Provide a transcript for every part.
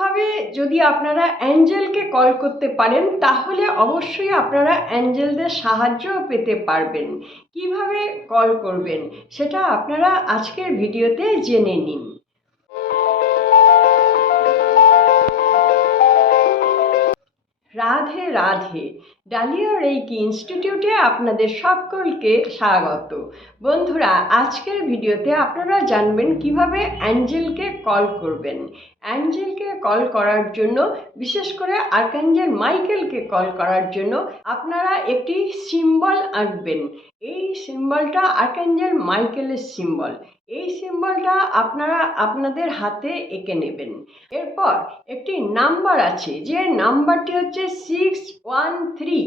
এইভাবে যদি আপনারা অ্যাঞ্জেলকে কল করতে পারেন তাহলে অবশ্যই আপনারা অ্যাঞ্জেলদের সাহায্যও পেতে পারবেন। কিভাবে কল করবেন সেটা আপনারা আজকের ভিডিওতে জেনে নিন। রাধে রাধে। ডালিয়া রেইকি ইনস্টিটিউটে আপনাদের সকলকে স্বাগত। বন্ধুরা, আজকের ভিডিওতে আপনারা জানবেন কিভাবে অ্যাঞ্জেলকে কল করবেন। অ্যাঞ্জেলকে কল করার জন্য, বিশেষ করে আর্কাঞ্জেল মাইকেলকে কল করার জন্য আপনারা একটি সিম্বল আঁকবেন। এই সিম্বলটা আর্কাঞ্জেল মাইকেলের সিম্বল। এই সিম্বলটা আপনারা আপনাদের হাতে এঁকে নেবেন। এরপর একটি নাম্বার আছে, যে নাম্বারটি হচ্ছে 613।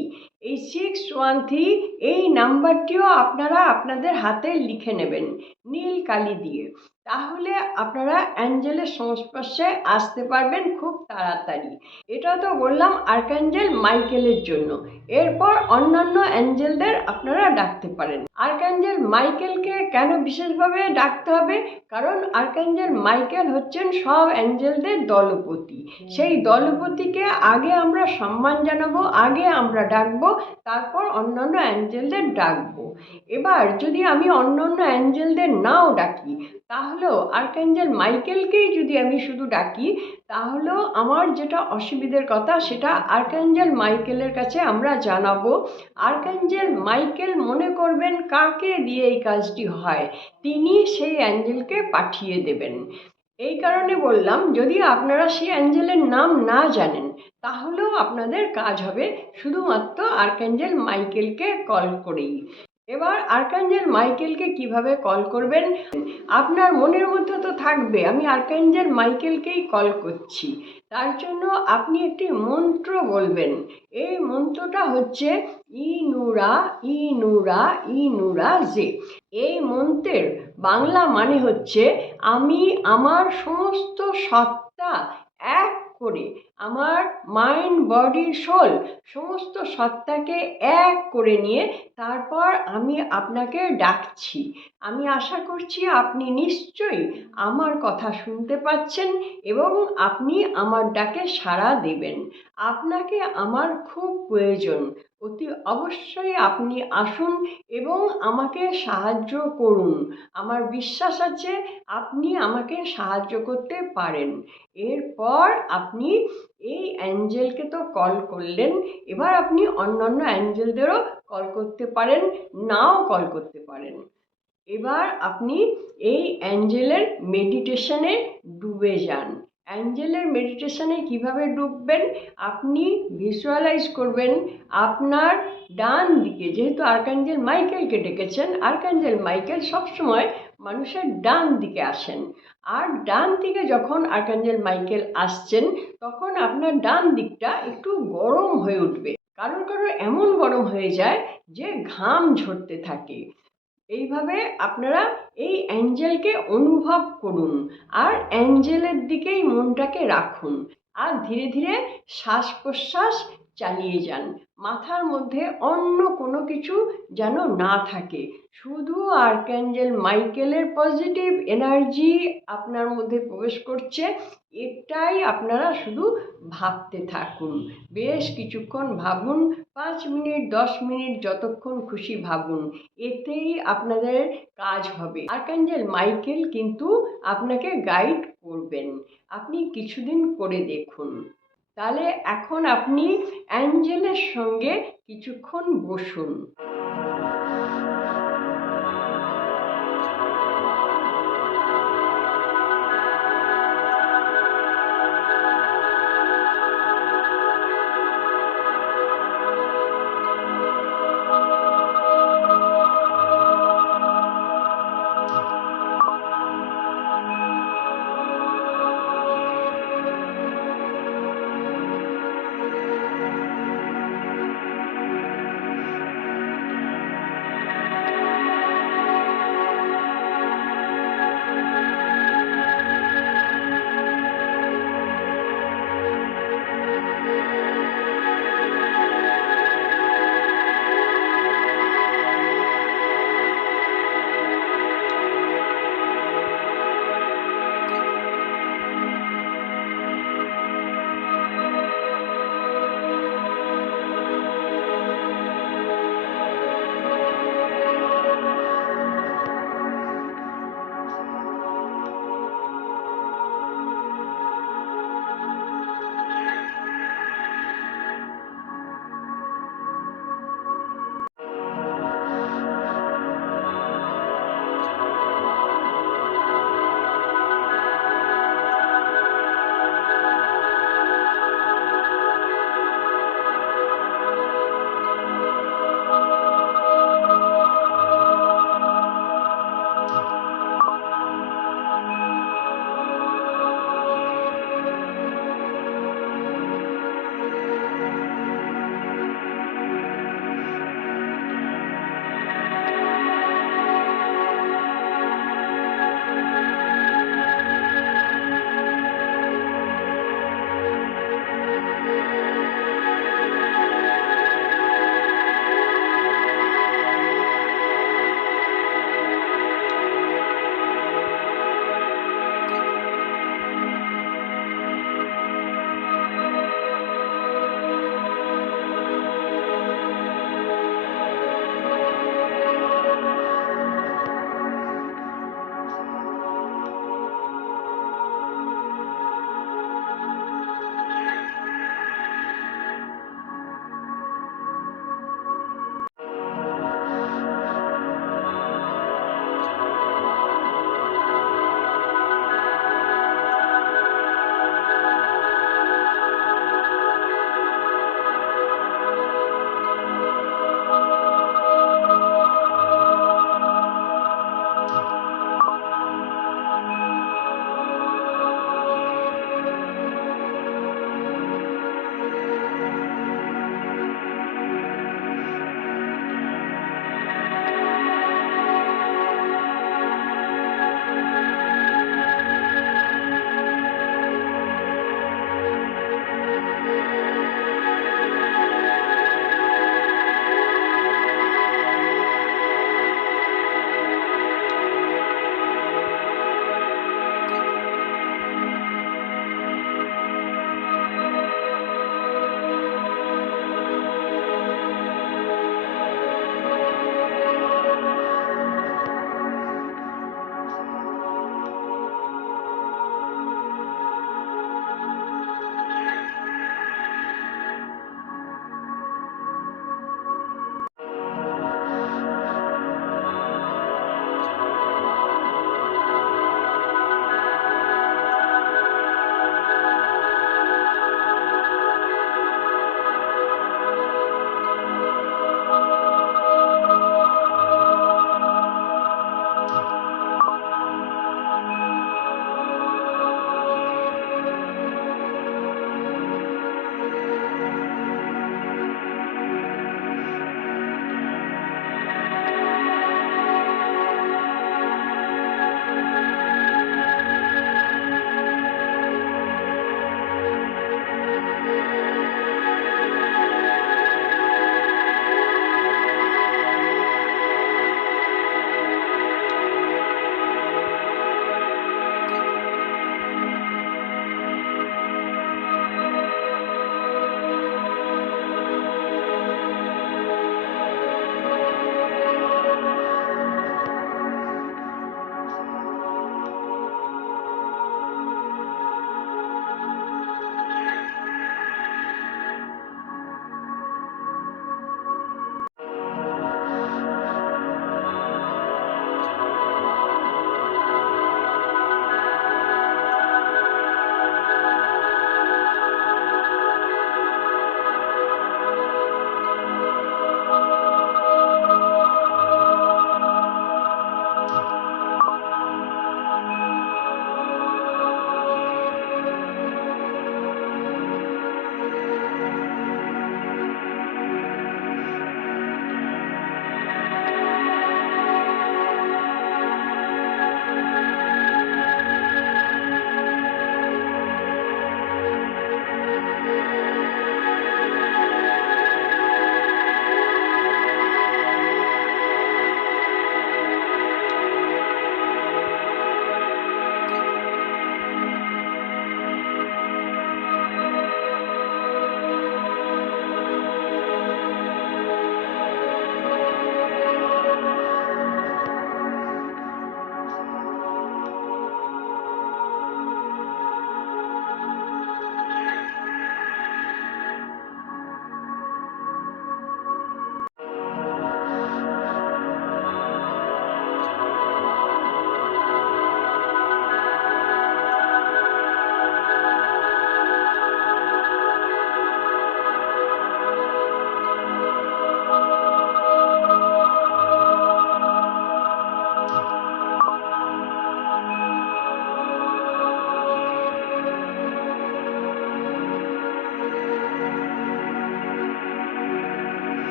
এই 613 এই নাম্বারটিও আপনারা আপনাদের হাতে লিখে নেবেন নীল কালি দিয়ে। তাহলে আপনারা অ্যাঞ্জেলের সংস্পর্শে আসতে পারবেন খুব তাড়াতাড়ি। এটা তো বললাম আর্কাঞ্জেল মাইকেলের জন্য। এরপর অন্যান্য অ্যাঞ্জেলদের আপনারা ডাকতে পারেন। আর্কাঞ্জেল মাইকেলকে কেন বিশেষভাবে ডাকতে হবে? কারণ আর্কাঞ্জেল মাইকেল হচ্ছেন সব অ্যাঞ্জেলদের দলপতি। সেই দলপতিকে আগে আমরা সম্মান জানাবো, আগে আমরা ডাকবো, তারপর অন্যান্য অ্যাঞ্জেলদের ডাকবো। এবার যদি আমি অন্যান্য অ্যাঞ্জেলদের নাও ডাকি, তাহলেও আর্কাঞ্জেল মাইকেলকেই যদি আমি শুধু ডাকি, তাহলেও আমার যেটা অসুবিধের কথা সেটা আর্কাঞ্জেল মাইকেলের কাছে আমরা জানাবো। আর্কাঞ্জেল মাইকেল মনে করবেন কাকে দিয়ে এই কাজটি হয়, তিনি সেই অ্যাঞ্জেলকে পাঠিয়ে দেবেন। এই কারণে বললাম, যদি আপনারা সেই অ্যাঞ্জেলের নাম না জানেন তাহলেও আপনাদের কাজ হবে শুধুমাত্র আর্কাঞ্জেল মাইকেলকে কল করেই। এবার আর্কাঞ্জেল মাইকেলকে কিভাবে কল করবেন? আপনার মনের মধ্যে তো থাকবে আমি আর্কাঞ্জেল মাইকেলকেই কল করছি। তার জন্য আপনি একটি মন্ত্র বলবেন। এই মন্ত্রটা হচ্ছে ইনুরা ইনুরা ইনুরা জে। এই মন্ত্রের বাংলা মানে হচ্ছে, আমি আমার সমস্ত সত্তা এক করে, আমার মাইন্ড বডি সোল সমস্ত সত্তাকে এক করে নিয়ে তারপর আমি আপনাকে ডাকছি। আমি আশা করছি আপনি নিশ্চয়ই আমার কথা শুনতে পাচ্ছেন এবং আপনি আমার ডাকে সাড়া দেবেন। আপনাকে আমার খুব প্রয়োজন। অতি অবশ্যই আপনি আসুন এবং আমাকে সাহায্য করুন। আমার বিশ্বাস আছে আপনি আমাকে সাহায্য করতে পারেন। এরপর আপনি এই অ্যাঞ্জেলকে তো কল করলেন, এবার আপনি অন্যান্য অ্যাঞ্জেলদেরও কল করতে পারেন, নাও কল করতে পারেন। এবার আপনি এই অ্যাঞ্জেলের মেডিটেশনে ডুবে যান। অ্যাঞ্জেলের মেডিটেশনে কিভাবে ডুববেন? আপনি ভিজুয়ালাইজ করবেন আপনার ডান দিকে, যেহেতু আর্কাঞ্জেল মাইকেলকে ডেকেছেন, আর্কাঞ্জেল মাইকেল সবসময় মানুষের ডান দিকে আসেন। আর ডান দিকে যখন আর্কাঞ্জেল মাইকেল আসছেন, তখন আপনার ডান দিকটা একটু গরম হয়ে উঠবে। কারোর কারোর এমন গরম হয়ে যায় যে ঘাম ঝরতে থাকে। এইভাবে আপনারা এই অ্যাঞ্জেলকে অনুভব করুন আর অ্যাঞ্জেলের দিকেই মনটাকে রাখুন। আর ধীরে ধীরে শ্বাস প্রশ্বাস চালিয়ে যান। মাথার মধ্যে অন্য কোনো কিছু যেন না থাকে, শুধু আর্কাঞ্জেল মাইকেলের পজিটিভ এনার্জি আপনার মধ্যে প্রবেশ করছে, এটাই আপনারা শুধু ভাবতে থাকুন। বেশ কিছুক্ষণ ভাবুন, 5 মিনিট 10 মিনিট যতক্ষণ খুশি ভাবুন, এতেই আপনাদের কাজ হবে। আর্কাঞ্জেল মাইকেল কিন্তু আপনাকে গাইড করবেন। আপনি কিছুদিন করে দেখুন। তাহলে এখন আপনি অ্যাঞ্জেলের সঙ্গে কিছুক্ষণ বসুন।